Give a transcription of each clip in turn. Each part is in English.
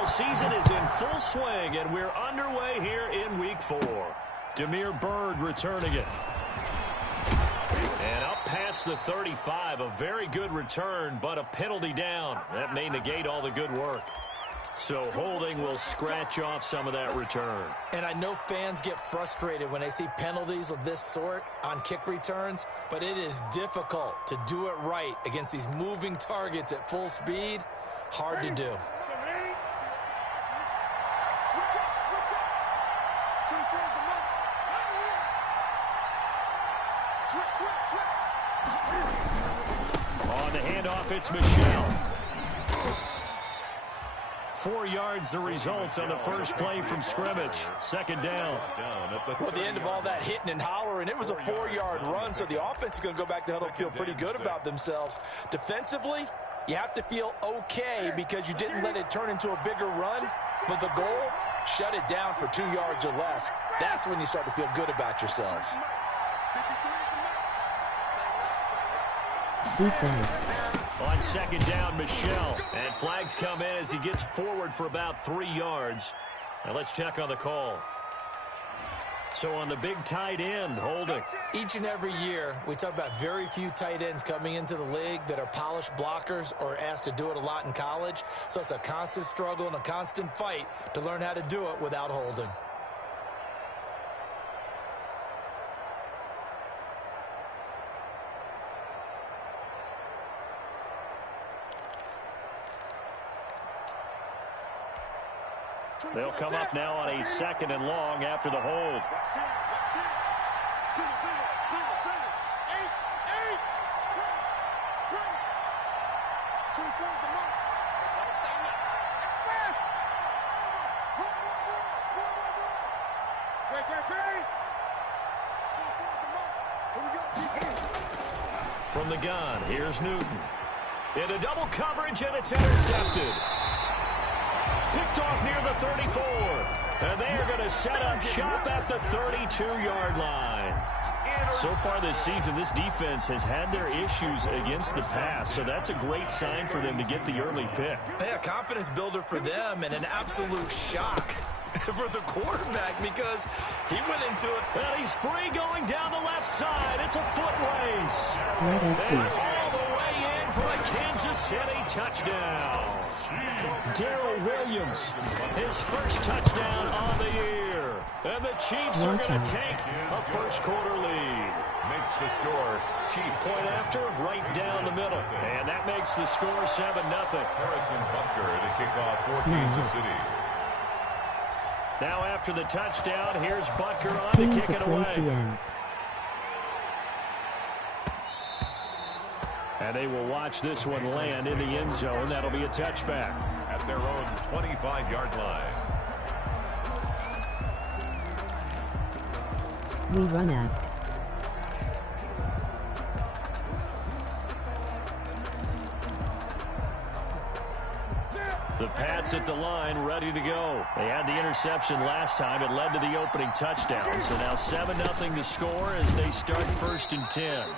Football season is in full swing, and we're underway here in Week 4. Damiere Byrd returning it. And up past the 35, a very good return, but a penalty down. That may negate all the good work. So holding will scratch off some of that return. And I know fans get frustrated when they see penalties of this sort on kick returns, but it is difficult to do it right against these moving targets at full speed. Hard to do. On the handoff, it's Michel. 4 yards the result on the first play from scrimmage. Second down. Well, at the end of all that hitting and hollering, it was a 4-yard run, so the offense is going to go back to huddle, feel pretty good about themselves. Defensively, you have to feel okay because you didn't let it turn into a bigger run, but the goal, shut it down for 2 yards or less. That's when you start to feel good about yourselves. Defense. On second down, Michel. And flags come in as he gets forward for about 3 yards. Now let's check on the call. So on the big tight end, holding. Each and every year, we talk about very few tight ends coming into the league that are polished blockers or asked to do it a lot in college. So it's a constant struggle and a constant fight to learn how to do it without holding. They'll come up now on a second and long after the hold. From the gun, here's Newton. Into double coverage, and it's intercepted. Picked off near the 34. And they are going to set up shop at the 32-yard line. So far this season, this defense has had their issues against the pass, so that's a great sign for them to get the early pick. Yeah, confidence builder for them and an absolute shock for the quarterback because he went into it. Well, he's free going down the left side. It's a foot race. And all the way in for a Kansas City touchdown. Darrell Williams, his first touchdown on the year. And the Chiefs are going to take a first-quarter lead. Makes the score Chiefs. Point after, right down the middle. And that makes the score 7-0. Harrison Butker to kick off for Kansas City. Now after the touchdown, here's Butker on to kick it away. And they will watch this one land in the end zone. That'll be a touchback. At their own 25-yard line. We run out. The Pats at the line, ready to go. They had the interception last time. It led to the opening touchdown. So now 7-0 to score as they start 1st and 10.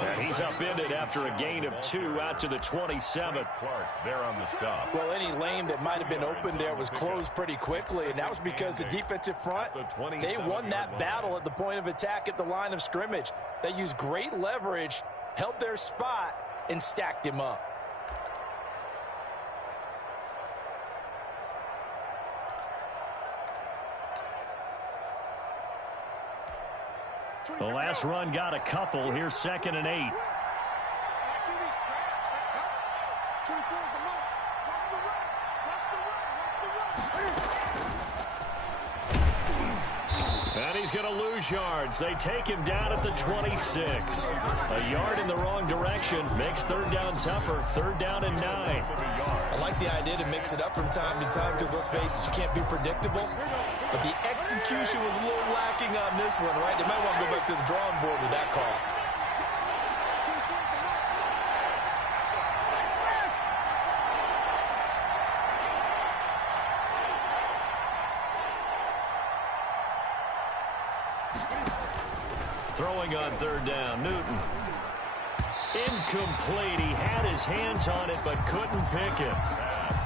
And he's upended after a gain of 2 out to the 27. Clark there on the stop. Well, any lane that might have been open there was closed pretty quickly, and that was because the defensive front, they won that battle at the point of attack at the line of scrimmage. They used great leverage, held their spot, and stacked him up. The last run got a couple. Here's 2nd and 8. And he's going to lose yards. They take him down at the 26. A yard in the wrong direction makes 3rd down tougher. 3rd down and 9. I like the idea to mix it up from time to time because, let's face it, you can't be predictable. But the execution was a little lacking on this one, right? They might want to go back to the drawing board with that call. Throwing on 3rd down, Newton. Incomplete. He had his hands on it but couldn't pick it.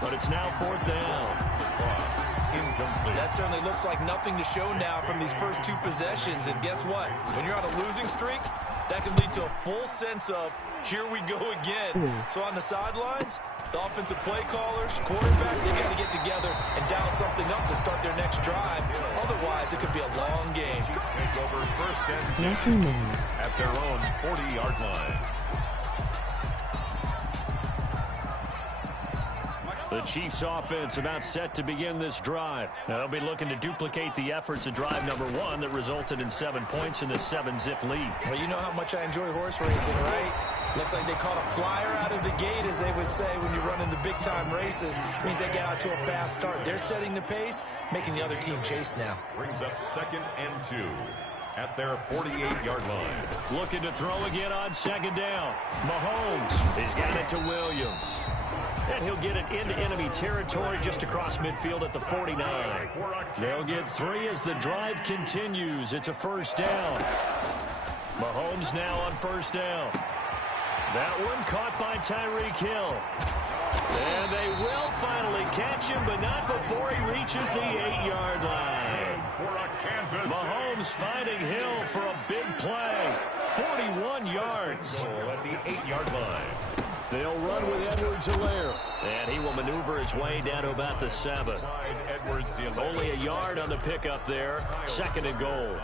But it's now 4th down. Incomplete. That certainly looks like nothing to show now from these first 2 possessions. And guess what? When you're on a losing streak, that can lead to a full sense of, here we go again. So on the sidelines, the offensive play callers, quarterback, they got to get together and dial something up to start their next drive. Otherwise, it could be a long game. Take over 1st and 10 at their own 40-yard line. The Chiefs offense about set to begin this drive. Now, they'll be looking to duplicate the efforts of drive number 1 that resulted in 7 points in the 7-zip lead. Well, you know how much I enjoy horse racing, right? Looks like they caught a flyer out of the gate, as they would say, when you're running the big-time races. It means they get out to a fast start. They're setting the pace, making the other team chase now. Brings up 2nd and 2 at their 48-yard line. Looking to throw again on 2nd down. Mahomes has got it to Williams. And he'll get it into enemy territory just across midfield at the 49. They'll get 3 as the drive continues. It's a 1st down. Mahomes now on 1st down. That one caught by Tyreek Hill. And they will finally catch him, but not before he reaches the 8-yard line. Mahomes finding Hill for a big play. 41 yards. At the 8-yard line. They'll run with Edwards-Helaire. And he will maneuver his way down to about the 7. Only a yard on the pickup there. 2nd and goal.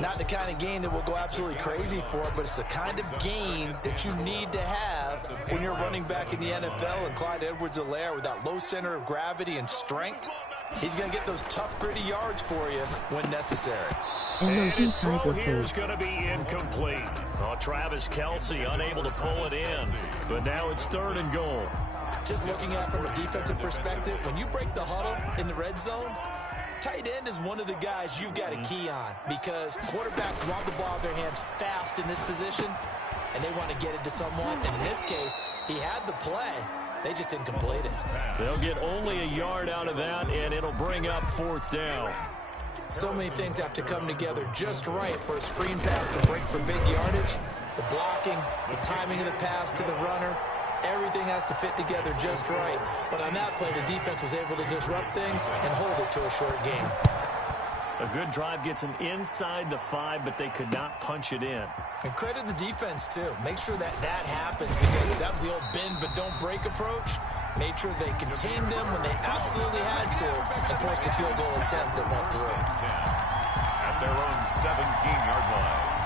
Not the kind of game that will go absolutely crazy for, but it's the kind of game that you need to have when you're running back in the NFL. And Clyde Edwards-Helaire, with that low center of gravity and strength, he's going to get those tough, gritty yards for you when necessary. And his throw here is going to be incomplete. Oh, Travis Kelce unable to pull it in. But now it's 3rd and goal. Just looking at it from a defensive perspective, when you break the huddle in the red zone, tight end is one of the guys you've got a key on, because quarterbacks want the ball in their hands fast in this position, and they want to get it to someone. And in this case, he had the play. They just didn't complete it. They'll get only a yard out of that, and it'll bring up 4th down. So many things have to come together just right for a screen pass to break for big yardage. The blocking, the timing of the pass to the runner, everything has to fit together just right. But on that play, the defense was able to disrupt things and hold it to a short game. A good drive gets them inside the 5, but they could not punch it in. And credit the defense, too. Make sure that that happens, because that was the old bend but don't break approach. Made sure they contained them when they absolutely had to and forced the field goal attempt that went through. At their own 17-yard line.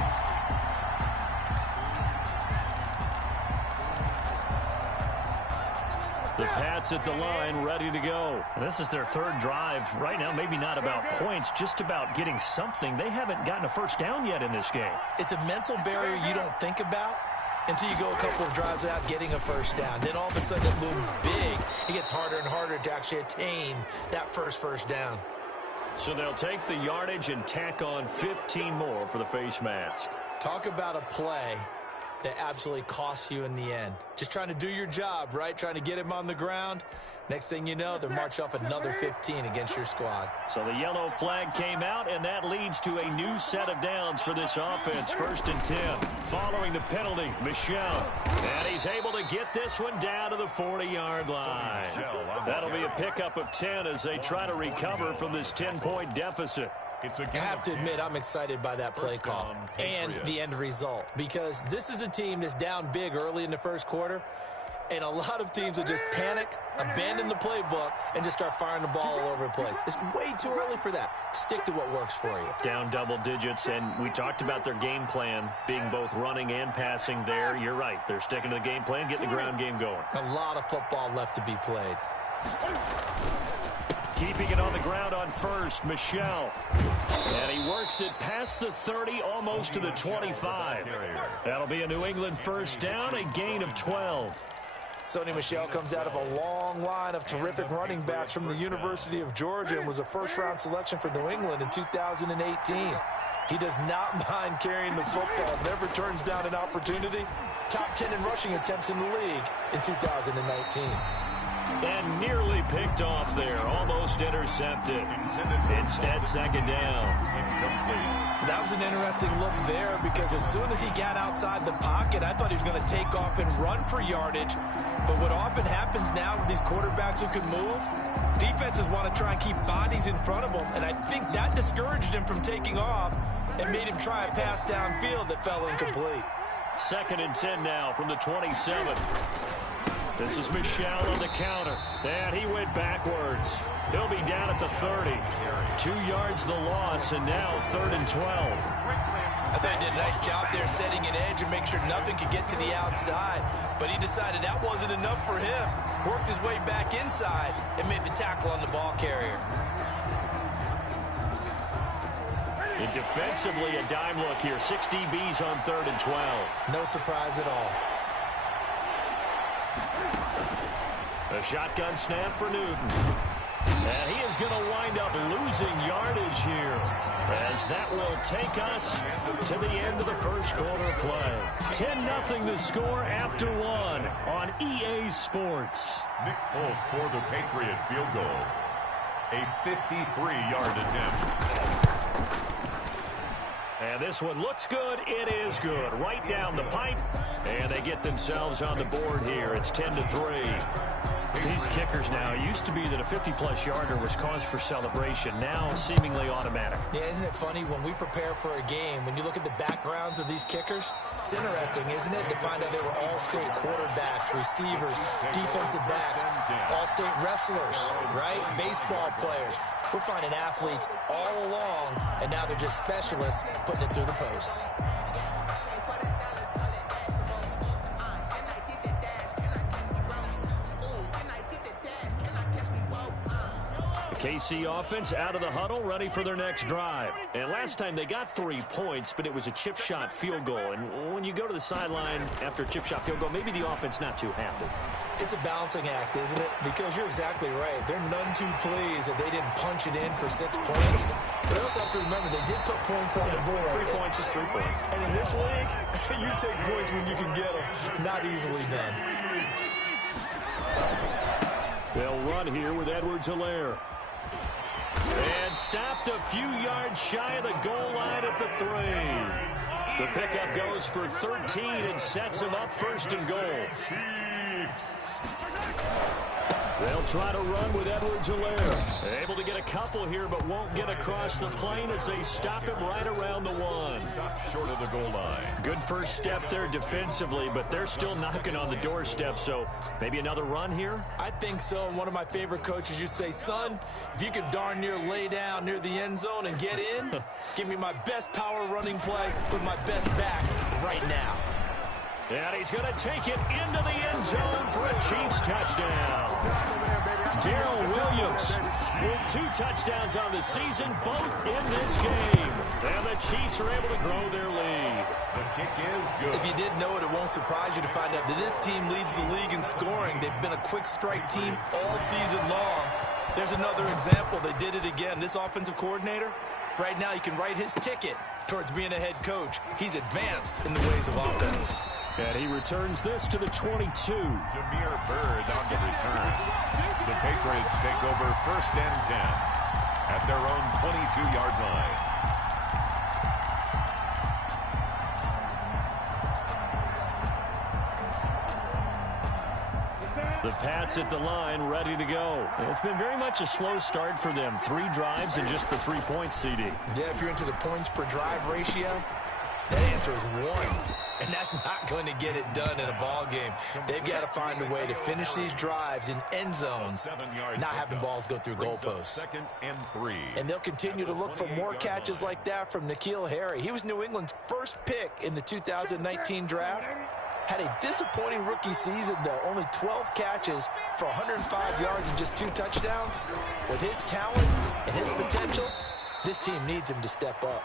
The Pats at the line, ready to go. And this is their 3rd drive. Right now, maybe not about points, just about getting something. They haven't gotten a 1st down yet in this game. It's a mental barrier you don't think about until you go a couple of drives without getting a 1st down. Then all of a sudden it looms big. It gets harder and harder to actually attain that first down. So they'll take the yardage and tack on 15 more for the face mask. Talk about a play that absolutely costs you in the end. Just trying to do your job, right? Trying to get him on the ground. Next thing you know, they're marching off another 15 against your squad. So the yellow flag came out, and that leads to a new set of downs for this offense. 1st and 10. Following the penalty, Michel. And he's able to get this one down to the 40-yard line. That'll be a pickup of 10 as they try to recover from this 10-point deficit. I have to admit, I'm excited by that play call and the end result, because this is a team that's down big early in the 1st quarter, and a lot of teams will just panic, abandon the playbook, and just start firing the ball all over the place. It's way too early for that. Stick to what works for you. Down double digits, and we talked about their game plan being both running and passing there. You're right. They're sticking to the game plan, getting the ground game going. A lot of football left to be played. Keeping it on the ground on 1st, Michel. And he works it past the 30, almost to the 25. That'll be a New England 1st down, a gain of 12. Sony Michel comes out of a long line of terrific running backs from the University of Georgia and was a 1st-round selection for New England in 2018. He does not mind carrying the football, never turns down an opportunity. Top 10 in rushing attempts in the league in 2019. And nearly picked off there. Almost intercepted. Instead, second down. That was an interesting look there because as soon as he got outside the pocket, I thought he was going to take off and run for yardage. But what often happens now with these quarterbacks who can move, defenses want to try and keep bodies in front of them, and I think that discouraged him from taking off and made him try a pass downfield that fell incomplete. 2nd and 10 now from the 27. This is Michel on the counter, and he went backwards. He'll be down at the 30. 2 yards the loss, and now 3rd and 12. I thought he did a nice job there setting an edge and make sure nothing could get to the outside, but he decided that wasn't enough for him. Worked his way back inside and made the tackle on the ball carrier. And defensively, a dime look here. 6 DBs on 3rd and 12. No surprise at all. A shotgun snap for Newton. And he is going to wind up losing yardage here, as that will take us to the end of the first quarter play. 10-0 the score after 1 on EA Sports. Nick Folk for the Patriot field goal. A 53-yard attempt. And this one looks good. It is good. Right down the pipe. And they get themselves on the board here. It's 10-3. These kickers now, it used to be that a 50-plus yarder was cause for celebration. Now seemingly automatic. Yeah, isn't it funny when we prepare for a game, when you look at the backgrounds of these kickers, it's interesting, isn't it, to find out they were all-state quarterbacks, receivers, defensive backs, all-state wrestlers, right? Baseball players. We're finding athletes all along, and now they're just specialists putting it through the posts. KC offense out of the huddle, ready for their next drive. And last time they got 3 points, but it was a chip shot field goal. And when you go to the sideline after a chip shot field goal, maybe the offense not too happy. It's a balancing act, isn't it? Because you're exactly right. They're none too pleased that they didn't punch it in for 6 points. But you also have to remember, they did put points on the board. 3 points is 3 points. And in this league, you take points when you can get them. Not easily done. They'll run here with Edwards-Helaire. And stopped a few yards shy of the goal line at the 3. The pickup goes for 13 and sets him up 1st and goal. They'll try to run with Edwards-Helaire. Able to get a couple here, but won't get across the plane as they stop him right around the 1. Short of the goal line. Good first step there defensively, but they're still knocking on the doorstep, so maybe another run here? I think so. And one of my favorite coaches used to say, son, if you could darn near lay down near the end zone and get in, give me my best power running play with my best back right now. And he's going to take it into the end zone for a Chiefs touchdown. Darrell Williams with 2 touchdowns on the season, both in this game. And the Chiefs are able to grow their lead. The kick is good. If you didn't know it, it won't surprise you to find out that this team leads the league in scoring. They've been a quick strike team all season long. There's another example. They did it again. This offensive coordinator, right now, you can write his ticket towards being a head coach. He's advanced in the ways of offense. And he returns this to the 22. Demir Bird on the return. The Patriots take over 1st and 10 at their own 22-yard line. The Pats at the line, ready to go. And it's been very much a slow start for them. 3 drives and just the 3 points, CD. Yeah, if you're into the points per drive ratio, that answer is 1. And that's not going to get it done in a ball game. They've got to find a way to finish these drives in end zones, not having balls go through goalposts. 2nd and 3. And they'll continue to look for more catches like that from N'Keal Harry. He was New England's first pick in the 2019 draft. Had a disappointing rookie season, though. Only 12 catches for 105 yards and just 2 touchdowns. With his talent and his potential, this team needs him to step up.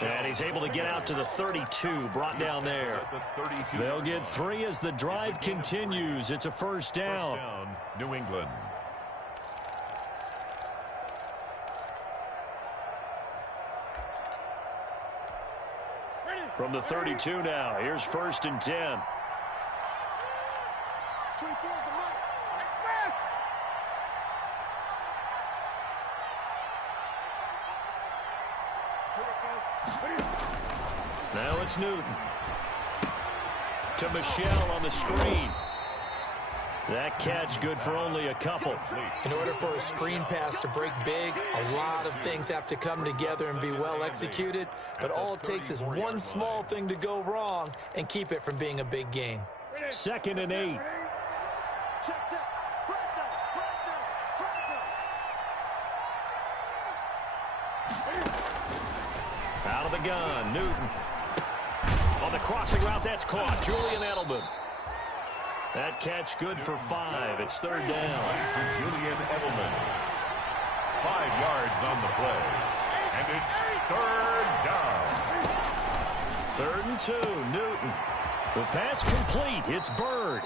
And he's able to get out to the 32, brought down there. They'll get 3 as the drive continues. It's a 1st down. New England. From the 32 now, here's 1st and 10. Now it's Newton. To Michelle on the screen. That catch good for only a couple. In order for a screen pass to break big, a lot of things have to come together and be well executed. But all it takes is one small thing to go wrong and keep it from being a big game. 2nd and 8. Out of the gun, Newton. On the crossing route, that's caught. Julian Edelman. That catch good for 5. It's 3rd down. To Julian Edelman. 5 yards on the play. And it's 3rd down. 3rd and 2, Newton. The pass complete. It's Bird.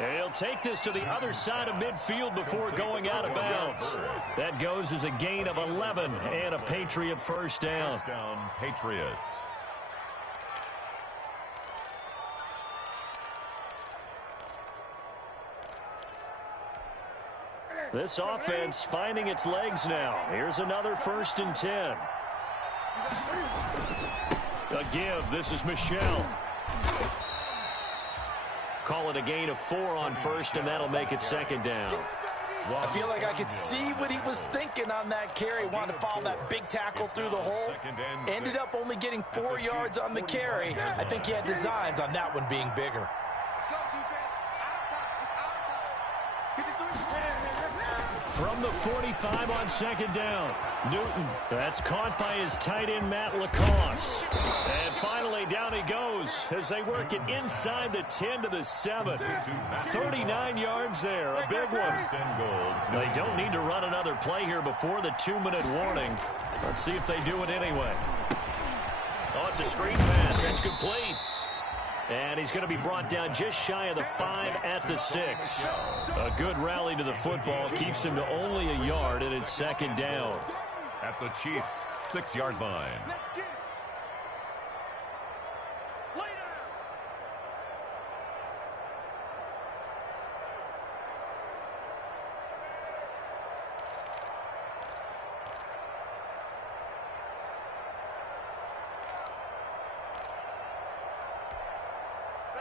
And he'll take this to the other side of midfield before going out of bounds. That goes as a gain of 11 and a Patriot first down. First down, Patriots. This offense finding its legs now. Here's another 1st and 10. A give. This is Michelle. Call it a gain of 4 on 1st, and that'll make it 2nd down. I feel like I could see what he was thinking on that carry. Wanted to follow that big tackle through the hole. Ended up only getting 4 yards on the carry. I think he had designs on that one being bigger. From the 45 on 2nd down, Newton. That's caught by his tight end, Matt Lacoste. And finally, down he goes as they work it inside the 10 to the 7. 39 yards there, a big one. They don't need to run another play here before the 2-minute warning. Let's see if they do it anyway. Oh, it's a screen pass. That's complete. And he's going to be brought down just shy of the 5 at the 6. A good rally to the football keeps him to only a yard, and it's 2nd down. At the Chiefs' 6-yard line.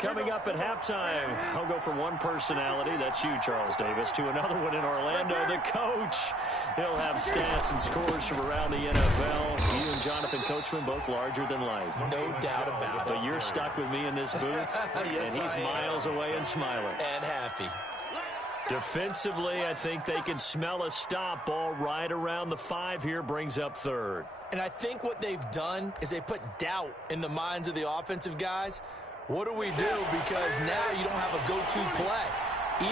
Coming up at halftime, I'll go from one personality, that's you, Charles Davis, to another one in Orlando, the coach. He'll have stats and scores from around the NFL. You and Jonathan Coachman, both larger than life. No doubt about it. But you're stuck with me in this booth, Yes, and he's miles away and smiling. And happy. Defensively, I think they can smell a stop ball right around the 5 here, brings up 3rd. And I think what they've done is they put doubt in the minds of the offensive guys. What do we do? Because now you don't have a go-to play.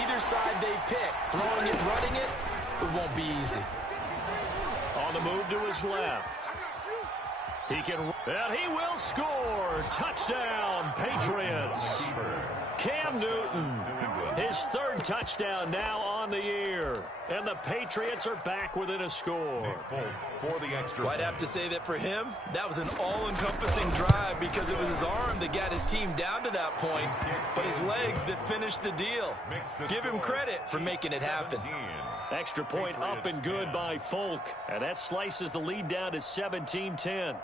Either side they pick, throwing it, running it, it won't be easy. On the move to his left. He can, and he will score. Touchdown, Patriots. Cam Newton, his 3rd touchdown now on the year. And the Patriots are back within a score. For the extra. Well, I'd have to say that for him, that was an all-encompassing drive because it was his arm that got his team down to that point, but his legs that finished the deal. Give him credit for making it happen. Extra point up and good by Folk. And that slices the lead down to 17-10.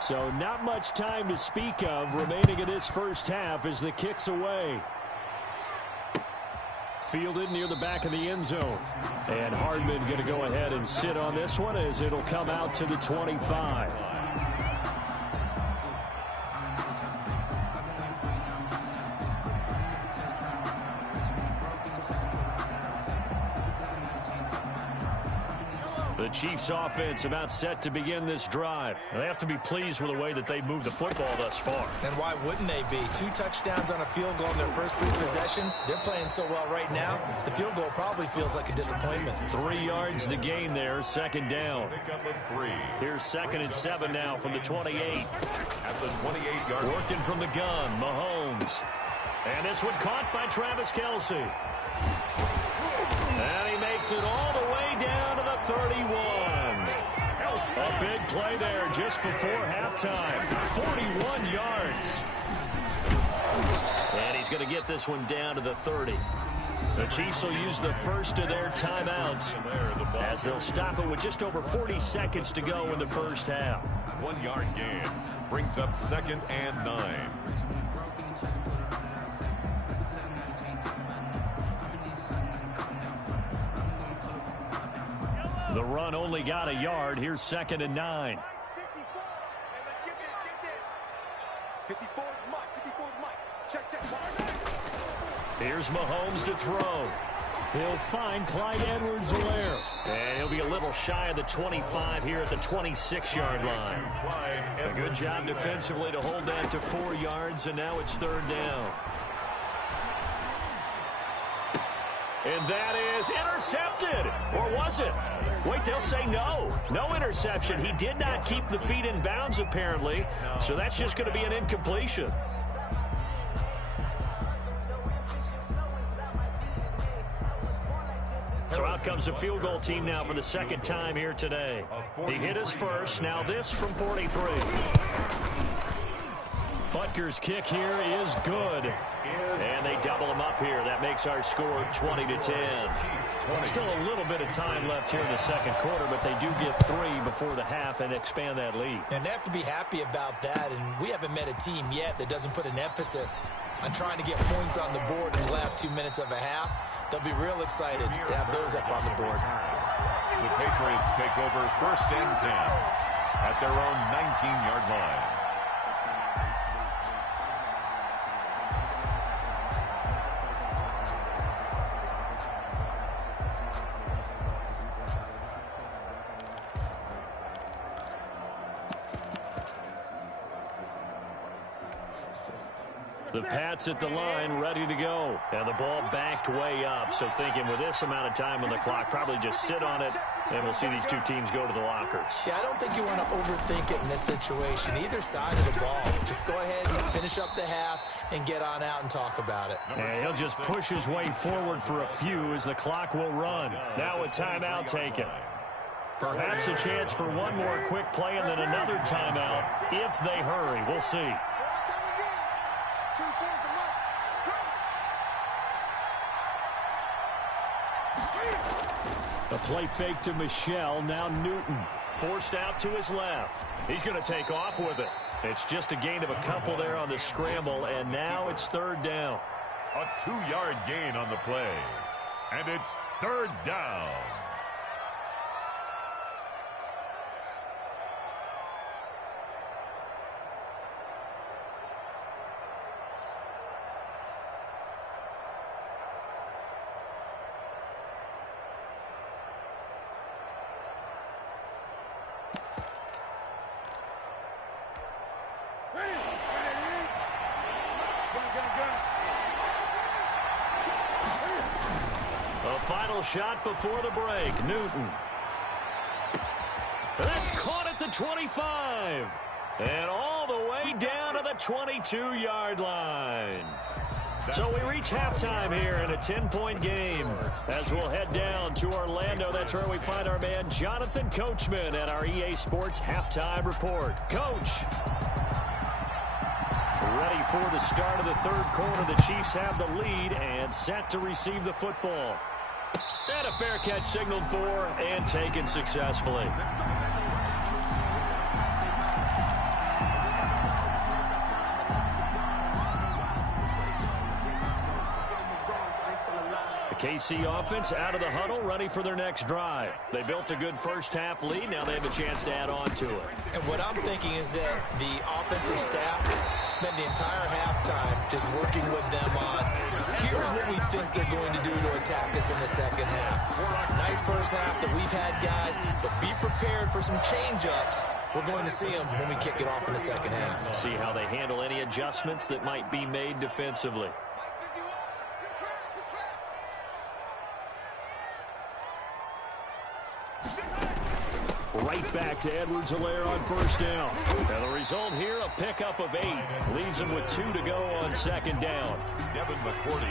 So not much time to speak of remaining in this first half as the kick's away. Fielded near the back of the end zone. And Hardman going to go ahead and sit on this one as it'll come out to the 25. The Chiefs offense about set to begin this drive. They have to be pleased with the way that they've moved the football thus far. And why wouldn't they be? 2 touchdowns on a field goal in their first 3 possessions. They're playing so well right now, the field goal probably feels like a disappointment. 3 yards the gain there, 2nd down. Here's 2nd and 7 now from the 28. At the 28-yard line. Working from the gun, Mahomes. And this one caught by Travis Kelce. And he makes it all the way down to the 31. A big play there just before halftime. 41 yards. And he's going to get this one down to the 30. The Chiefs will use the first of their timeouts as they'll stop it with just over 40 seconds to go in the first half. 1 yard gain brings up 2nd and 9. The run only got a yard. Here's 2nd and 9. 54 Mike. 54 Mike. Check. Here's Mahomes to throw. He'll find Clyde Edwards-Helaire. And he'll be a little shy of the 25 here at the 26-yard line. A good job defensively to hold that to 4 yards, and now it's 3rd down. And that is intercepted. Or was it? Wait, they'll say no. No interception. He did not keep the feet in bounds, apparently. So that's just going to be an incompletion. So out comes a field goal team now for the 2nd time here today. He hit his first. Now this from 43. Butker's kick here is good. And they double him up here. That makes our score 20-10. Still a little bit of time left here in the 2nd quarter, but they do get 3 before the half and expand that lead. And they have to be happy about that. And we haven't met a team yet that doesn't put an emphasis on trying to get points on the board in the last 2 minutes of a half. They'll be real excited to have those up on the board. The Patriots take over 1st and 10 at their own 19-yard line. The Pats at the line, ready to go. And the ball backed way up. So thinking with this amount of time on the clock, probably just sit on it, and we'll see these two teams go to the lockers. Yeah, I don't think you want to overthink it in this situation. Either side of the ball. Just go ahead and finish up the half and get on out and talk about it. And he'll just push his way forward for a few as the clock will run. Now a timeout taken. Perhaps a chance for one more quick play and then another timeout if they hurry. We'll see. A play fake to Michelle. Now Newton forced out to his left. He's going to take off with it. It's just a gain of a couple there on the scramble, and now it's 3rd down. A 2-yard gain on the play. And it's 3rd down. Final shot before the break. Newton. That's caught at the 25. And all the way down to the 22-yard line. So we reach halftime here in a 10-point game. As we'll head down to Orlando, that's where we find our man Jonathan Coachman at our EA Sports Halftime Report. Coach. Ready for the start of the 3rd quarter. The Chiefs have the lead and set to receive the football. And a fair catch signaled for and taken successfully. The KC offense out of the huddle, ready for their next drive. They built a good first-half lead. Now they have a chance to add on to it. And what I'm thinking is that the offensive staff spent the entire halftime just working with them on, here's what we think they're going to do to attack us in the 2nd half. Nice first half that we've had, guys, but be prepared for some change-ups. We're going to see them when we kick it off in the 2nd half. See how they handle any adjustments that might be made defensively. Right back to Edwards-Helaire on 1st down. And the result here, a pickup of 8. Leaves him with 2 to go on 2nd down.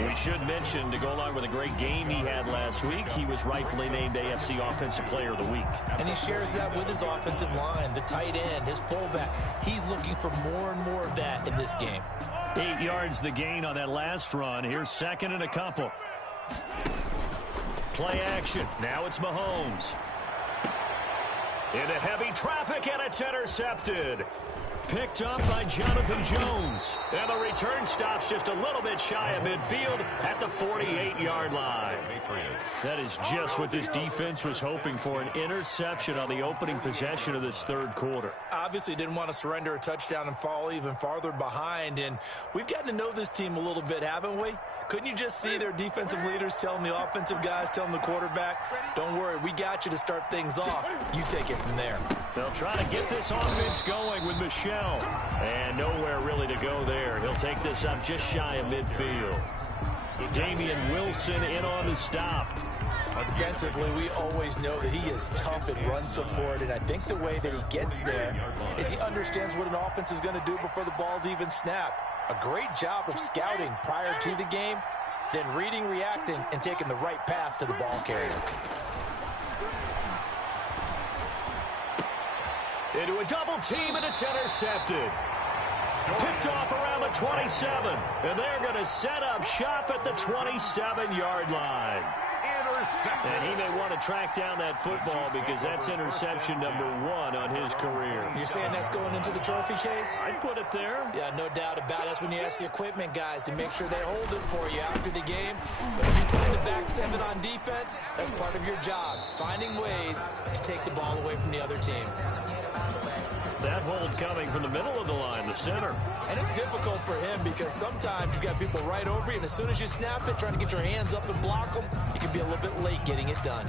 We should mention, to go along with a great game he had last week, he was rightfully named AFC Offensive Player of the Week. And he shares that with his offensive line, the tight end, his fullback. He's looking for more and more of that in this game. 8 yards the gain on that last run. Here's 2nd and a couple. Play action. Now it's Mahomes. Into heavy traffic, and it's intercepted. Picked up by Jonathan Jones. And the return stops just a little bit shy of midfield at the 48-yard line. That is just what this defense was hoping for, an interception on the opening possession of this third quarter. Obviously didn't want to surrender a touchdown and fall even farther behind. And we've gotten to know this team a little bit, haven't we? Couldn't you just see their defensive leaders telling the offensive guys, telling the quarterback, don't worry, we got you to start things off. You take it from there. They'll try to get this offense going with Michel. And nowhere really to go there. He'll take this up just shy of midfield. Damian Wilson in on the stop. Offensively, we always know that he is tough in run support, and I think the way that he gets there is he understands what an offense is going to do before the ball's even snapped. A great job of scouting prior to the game, then reading, reacting, and taking the right path to the ball carrier. Into a double team, and it's intercepted. Picked off around the 27, and they're going to set up shop at the 27-yard line. And he may want to track down that football because that's interception number 1 on his career. You're saying that's going into the trophy case? I'd put it there. Yeah, no doubt about it. That's when you ask the equipment guys to make sure they hold it for you after the game. But if you put in the back 7 on defense, that's part of your job, finding ways to take the ball away from the other team. That hold coming from the middle of the line, the center. And it's difficult for him because sometimes you've got people right over you, and as soon as you snap it, trying to get your hands up and block them, you can be a little bit late getting it done.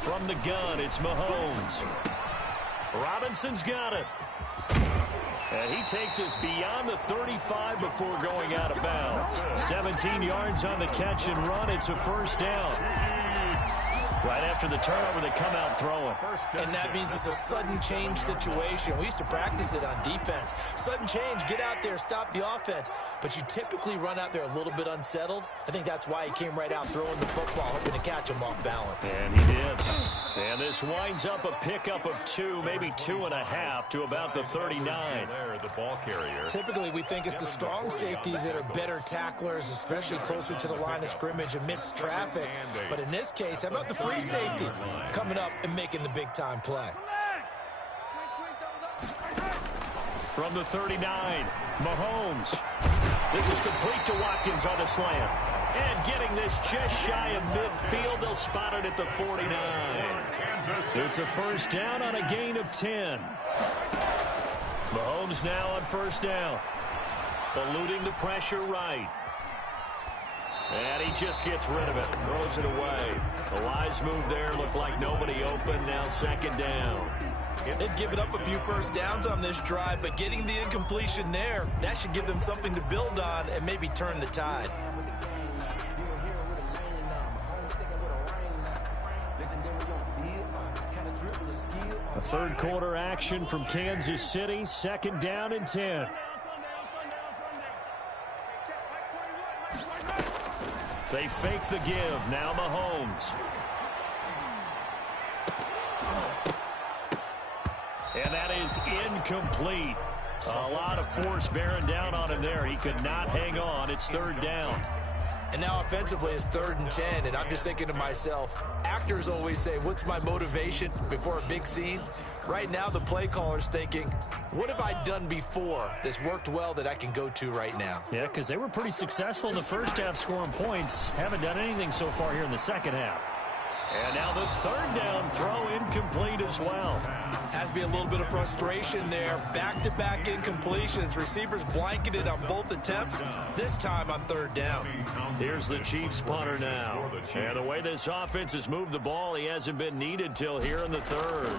From the gun, it's Mahomes. Robinson's got it. And he takes us beyond the 35 before going out of bounds. 17 yards on the catch and run. It's a first down. Right after the turnover, they come out throwing. And that means it's a sudden change situation. We used to practice it on defense. Sudden change, get out there, stop the offense. But you typically run out there a little bit unsettled. I think that's why he came right out throwing the football, hoping to catch him off balance. And he did. And this winds up a pickup of 2, maybe 2.5 to about the 39. The ball carrier. Typically, we think it's the strong safeties that are better tacklers, especially closer to the line of scrimmage amidst traffic. But in this case, how about the free safety coming up and making the big-time play? From the 39, Mahomes. This is complete to Watkins on the slant. And getting this just shy of midfield, they'll spot it at the 49. It's a first down on a gain of 10. Mahomes now on first down. Eluding the pressure right. And he just gets rid of it. Throws it away. The wise move there. Looked like nobody open. Now second down. They've given up a few first downs on this drive, but getting the incompletion there, that should give them something to build on and maybe turn the tide. A third quarter action from Kansas City. Second down and 10. They fake the give. Now Mahomes. And that is incomplete. A lot of force bearing down on him there. He could not hang on. It's third down. And now offensively it's 3rd and 10, and I'm just thinking to myself, actors always say, what's my motivation before a big scene? Right now the play caller's thinking, what have I done before that's worked well that I can go to right now? Yeah, because they were pretty successful in the first half scoring points. Haven't done anything so far here in the second half. And now the third down throw incomplete as well. Has to be a little bit of frustration there. Back-to-back incompletions. Receivers blanketed on both attempts, this time on 3rd down. Here's the Chiefs punter now. And the way this offense has moved the ball, he hasn't been needed till here in the 3rd.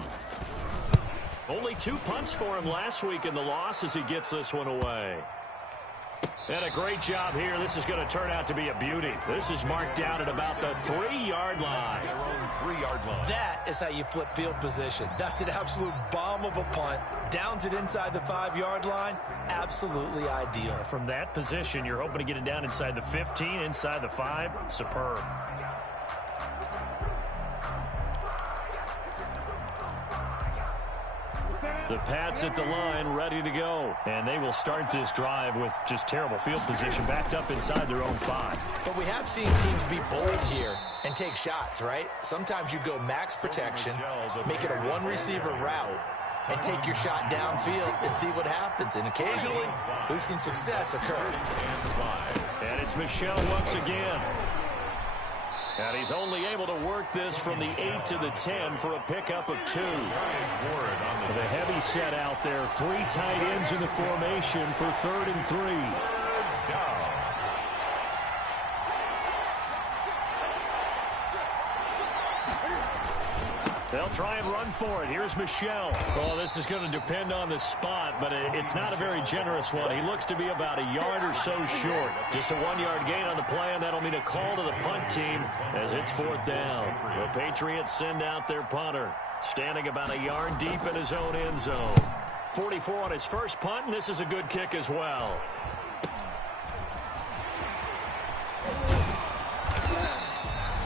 Only 2 punts for him last week in the loss as he gets this one away. And a great job here. This is going to turn out to be a beauty. This is marked down at about the 3-yard line. That is how you flip field position. That's an absolute bomb of a punt. Downs it inside the 5-yard line. Absolutely ideal. From that position, you're hoping to get it down inside the 15, inside the 5. Superb. The Pats at the line, ready to go. And they will start this drive with just terrible field position, backed up inside their own 5. But we have seen teams be bold here and take shots, right? Sometimes you go max protection, make it a one-receiver route, and take your shot downfield and see what happens. And occasionally, we've seen success occur. And it's Michel once again. And he's only able to work this from the 8 to the 10 for a pickup of 2. With a heavy set out there, 3 tight ends in the formation for 3rd and 3. They'll try and run for it. Here's Michel. Well, this is going to depend on the spot, but it's not a very generous one. He looks to be about a yard or so short. Just a 1-yard gain on the play, and that'll mean a call to the punt team as it's 4th down. The Patriots send out their punter, standing about a yard deep in his own end zone. 44 on his first punt, and this is a good kick as well.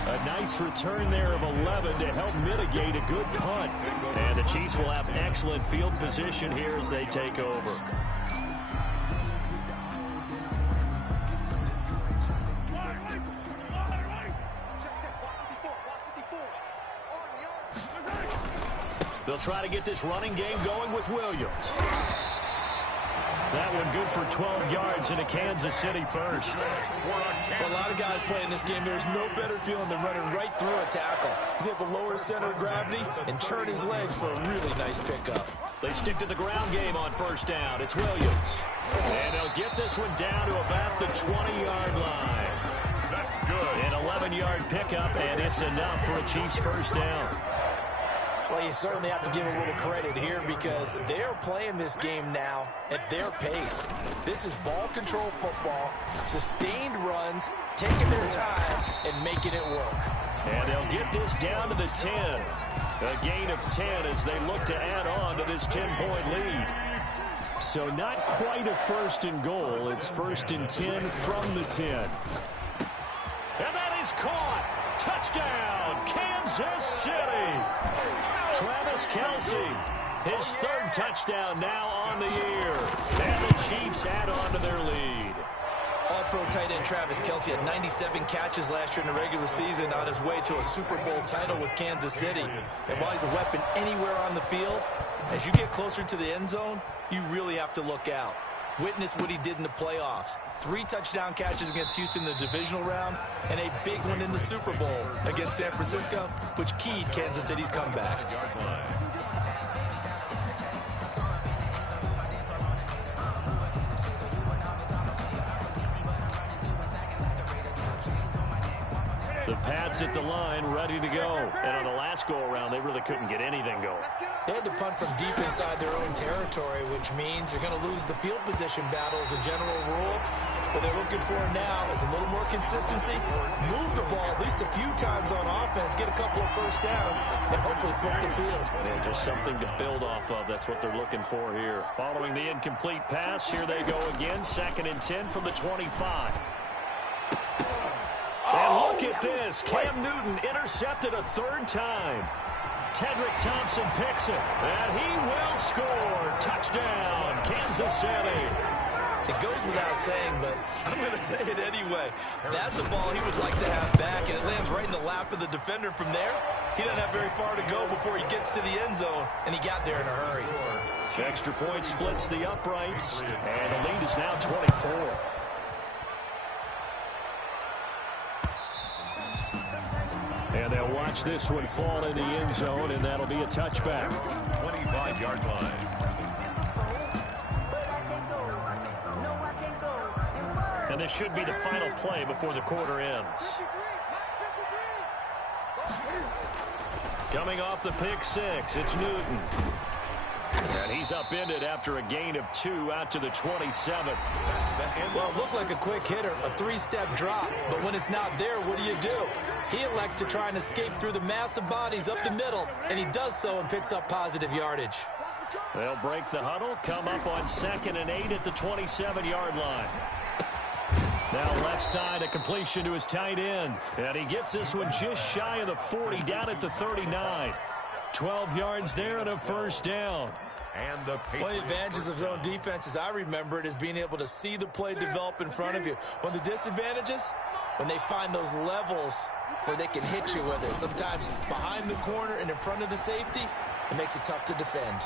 A nice return there of 11 to help mitigate a good punt. And the Chiefs will have excellent field position here as they take over. They'll try to get this running game going with Williams. That one good for 12 yards into Kansas City first. For a lot of guys playing this game, there's no better feeling than running right through a tackle. He's able to lower his center of gravity and churn his legs for a really nice pickup. They stick to the ground game on first down. It's Williams. And they'll get this one down to about the 20-yard line. That's good. An 11-yard pickup, and it's enough for a Chiefs first down. Well, you certainly have to give a little credit here because they're playing this game now at their pace. This is ball control football, sustained runs, taking their time and making it work. And they'll get this down to the 10. A gain of 10 as they look to add on to this 10-point lead. So not quite a 1st and goal. It's 1st and 10 from the 10. And that is caught. Touchdown, Kansas City. Travis Kelce, his 3rd touchdown now on the year. And the Chiefs add on to their lead. All-pro tight end Travis Kelce had 97 catches last year in the regular season on his way to a Super Bowl title with Kansas City. And while he's a weapon anywhere on the field, as you get closer to the end zone, you really have to look out. Witness what he did in the playoffs. 3 touchdown catches against Houston in the divisional round, and a big one in the Super Bowl against San Francisco, which keyed Kansas City's comeback. The Pats at the line, ready to go. And on the last go-around, they really couldn't get anything going. They had to punt from deep inside their own territory, which means you're going to lose the field position battle as a general rule. What they're looking for now is a little more consistency, move the ball at least a few times on offense, get a couple of first downs, and hopefully flip the field. And just something to build off of. That's what they're looking for here. Following the incomplete pass, here they go again. 2nd and 10 from the 25. And look at this. Cam Newton intercepted a 3rd time. Tedrick Thompson picks it, and he will score. Touchdown, Kansas City. It goes without saying, but I'm going to say it anyway. That's a ball he would like to have back, and it lands right in the lap of the defender from there. He doesn't have very far to go before he gets to the end zone, and he got there in a hurry. Extra point splits the uprights, and the lead is now 24. And they'll watch this one fall in the end zone, and that'll be a touchback. 25-yard line. And this should be the final play before the quarter ends. Coming off the pick 6, it's Newton. And he's upended after a gain of 2 out to the 27. Well, it looked like a quick hitter, a 3-step drop. But when it's not there, what do? He elects to try and escape through the massive bodies up the middle, and he does so and picks up positive yardage. They'll break the huddle, come up on 2nd and 8 at the 27-yard line. Now left side, a completion to his tight end. And he gets this one just shy of the 40, down at the 39. 12 yards there and a first down. And the One of the advantages of zone defense, as I remember it, is being able to see the play develop in front of you. One of the disadvantages, when they find those levels where they can hit you with it. Sometimes behind the corner and in front of the safety, it makes it tough to defend.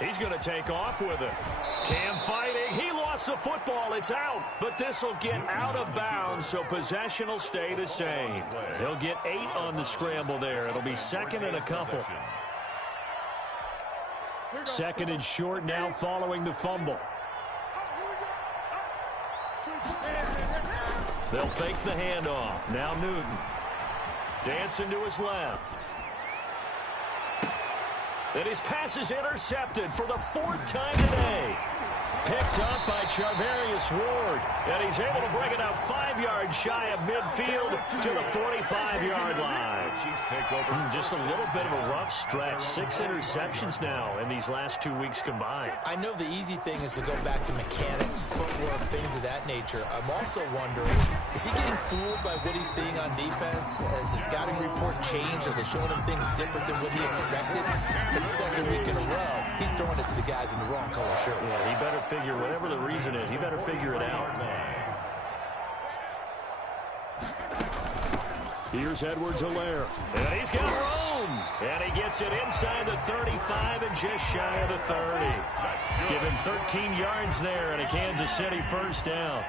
He's going to take off with it. Cam fighting. He lost the football. It's out. But this will get out of bounds, so possession will stay the same. He'll get 8 on the scramble there. It'll be second and a couple. Second and short now following the fumble. They'll fake the handoff. Now Newton. Dancing to his left. And his pass is intercepted for the 4th time today. Picked up by Charvarius Ward. And he's able to bring it out 5 yards shy of midfield to the 45-yard line. Just a little bit of a rough stretch. 6 interceptions now in these last 2 weeks combined. I know the easy thing is to go back to mechanics, footwork, things of that nature. I'm also wondering, is he getting fooled by what he's seeing on defense? Has the scouting report changed? Are they showing him things different than what he expected? For the second week in a row, he's throwing it to the guys in the wrong color shirts. Yeah, he better figure, whatever the reason is, he better figure it out. Here's Edwards-Helaire. And he's got room. And he gets it inside the 35 and just shy of the 30. Give him 13 yards there and a Kansas City first down.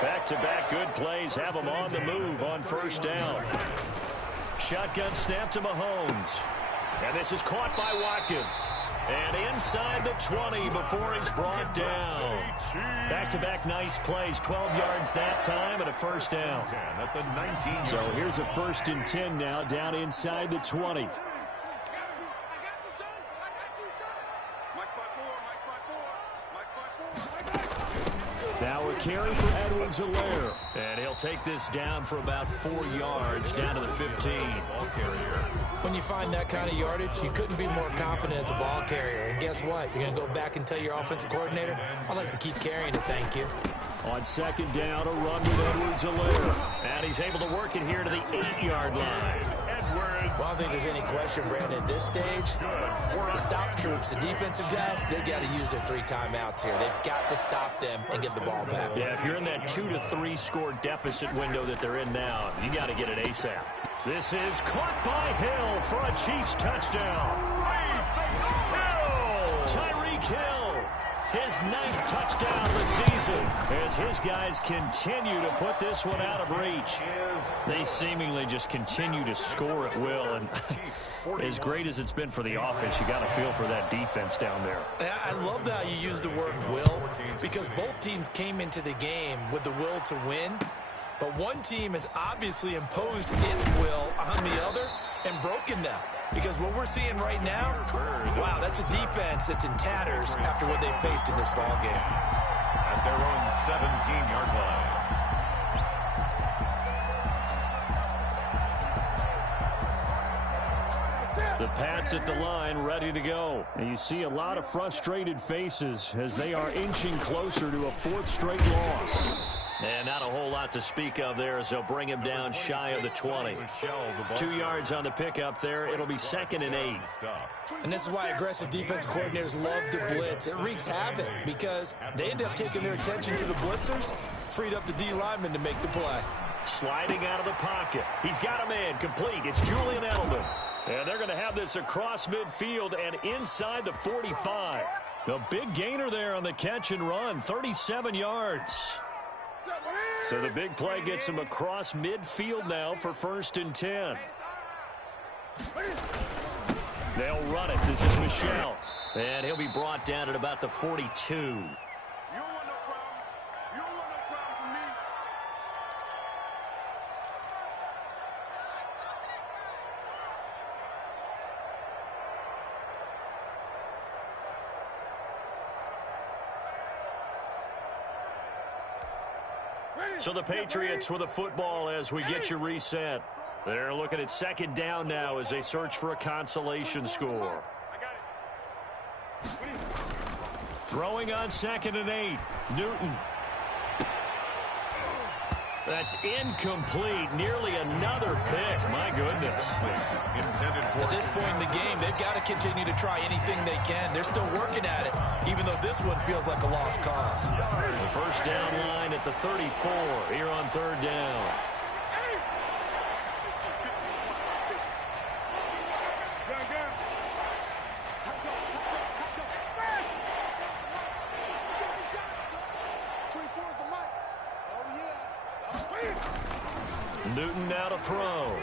Back-to-back good plays have him on the move on first down. Shotgun snap to Mahomes. And this is caught by Watkins. And inside the 20 before he's brought down. Back-to-back nice plays. 12 yards that time and a first down. At the 19. So here's a 1st and 10 now down inside the 20. Now a carry for Edwards-Helaire. And he'll take this down for about 4 yards down to the 15. Ball carrier. When you find that kind of yardage, you couldn't be more confident as a ball carrier. And guess what? You're going to go back and tell your offensive coordinator, I'd like to keep carrying it, thank you. On second down, a run with Edwards-Helaire. And he's able to work it here to the 8-yard line. Well, I don't think there's any question, Brandon, at this stage, the stop troops, the defensive guys, they got to use their 3 timeouts here. They've got to stop them and get the ball back. Yeah, if you're in that 2 to 3 score deficit window that they're in now, you got to get it ASAP. This is caught by Hill for a Chiefs touchdown. Tyreek Hill, his 9th touchdown of the season, as his guys continue to put this one out of reach. They seemingly just continue to score at will, and as great as it's been for the offense, you got to feel for that defense down there. I love how you use the word will, because both teams came into the game with the will to win, but one team has obviously imposed its will on the other and broken them. Because what we're seeing right now, wow, that's a defense that's in tatters after what they faced in this ball game. At their own 17-yard line. The Pats at the line, ready to go. And you see a lot of frustrated faces as they are inching closer to a 4th straight loss. And not a whole lot to speak of there as they'll bring him down shy of the 20. 2 yards on the pickup there. It'll be 2nd and 8. And this is why aggressive defensive coordinators love to blitz. It wreaks havoc because they end up taking their attention to the blitzers, freed up the D lineman to make the play. Sliding out of the pocket. He's got a man complete. It's Julian Edelman. And they're going to have this across midfield and inside the 45. A big gainer there on the catch and run, 37 yards. So the big play gets him across midfield now for 1st and 10. They'll run it. This is Michel. And he'll be brought down at about the 42. So the Patriots with a football as we get you reset. They're looking at 2nd down now as they search for a consolation score. Throwing on 2nd and 8. Newton. That's incomplete. Nearly another pick. My goodness. At this point in the game, they've got to continue to try anything they can. They're still working at it, even though this one feels like a lost cause. The first down line at the 34 here on third down. Newton now to throw.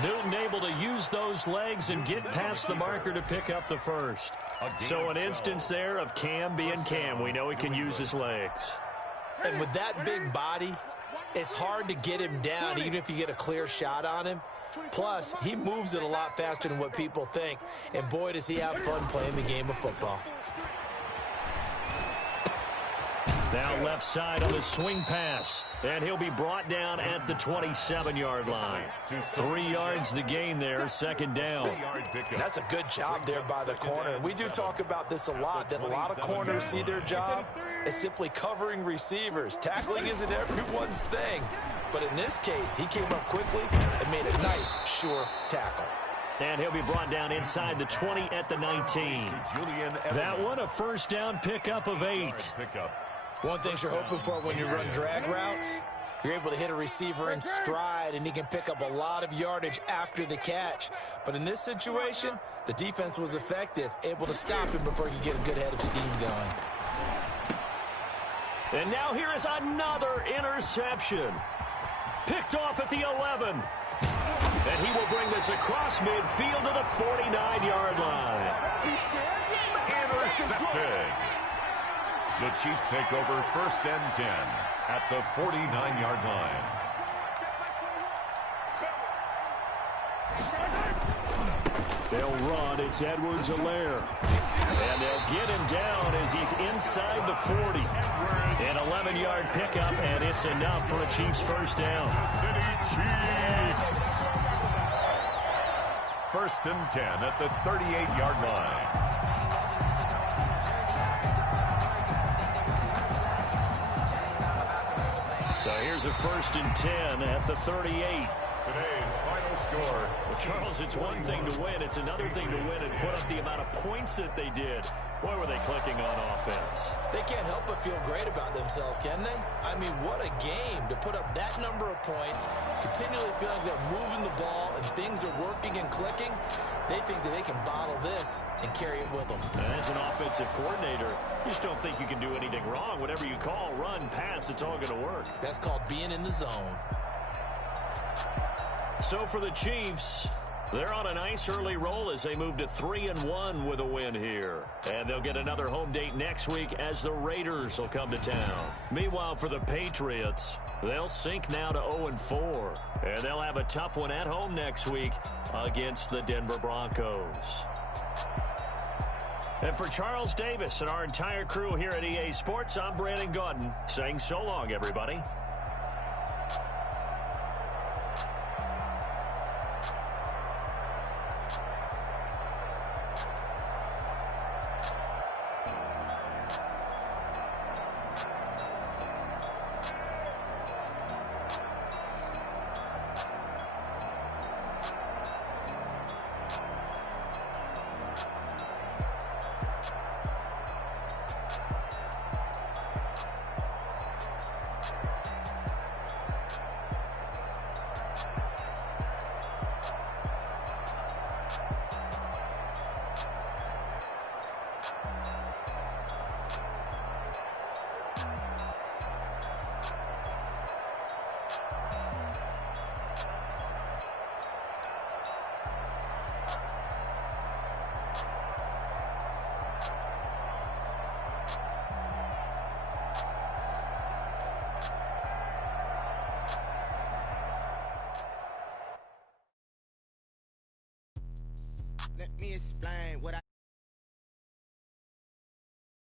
Newton able to use those legs and get past the marker to pick up the first. So an instance there of Cam being Cam. We know he can use his legs. And with that big body, it's hard to get him down even if you get a clear shot on him. Plus, he moves it a lot faster than what people think. And boy, does he have fun playing the game of football. Now left side on the swing pass. And he'll be brought down at the 27-yard line. 3 yards the gain there, second down. That's a good job there by the corner. We do talk about this a lot, that a lot of corners see their job as simply covering receivers. Tackling isn't everyone's thing. But in this case, he came up quickly and made a nice, sure tackle. And he'll be brought down inside the 20 at the 19. That one, a first down pickup of 8. One thing you're hoping for when you run drag routes, you're able to hit a receiver in stride, and he can pick up a lot of yardage after the catch. But in this situation, the defense was effective, able to stop him before he could get a good head of steam going. And now here is another interception. Picked off at the 11. And he will bring this across midfield to the 49-yard line. Intercepted. The Chiefs take over first and 10 at the 49-yard line. They'll run. It's Edwards-Helaire. And they'll get him down as he's inside the 40. An 11-yard pickup, and it's enough for a Chiefs first down. City Chiefs. First and 10 at the 38-yard line. So here's a first and 10 at the 38. Today's final score. Well, Charles, it's one thing to win. It's another thing to win and put up the amount of points that they did. Boy, were they clicking on offense. They can't help but feel great about themselves, can they? I mean, what a game to put up that number of points, continually feeling they're moving the ball and things are working and clicking. They think that they can bottle this and carry it with them. As an offensive coordinator, you just don't think you can do anything wrong. Whatever you call, run, pass, it's all going to work. That's called being in the zone. So for the Chiefs, they're on a nice early roll as they move to 3-1 with a win here. And they'll get another home date next week as the Raiders will come to town. Meanwhile, for the Patriots, they'll sink now to 0-4. And they'll have a tough one at home next week against the Denver Broncos. And for Charles Davis and our entire crew here at EA Sports, I'm Brandon Gaudin saying so long, everybody. Let me explain what I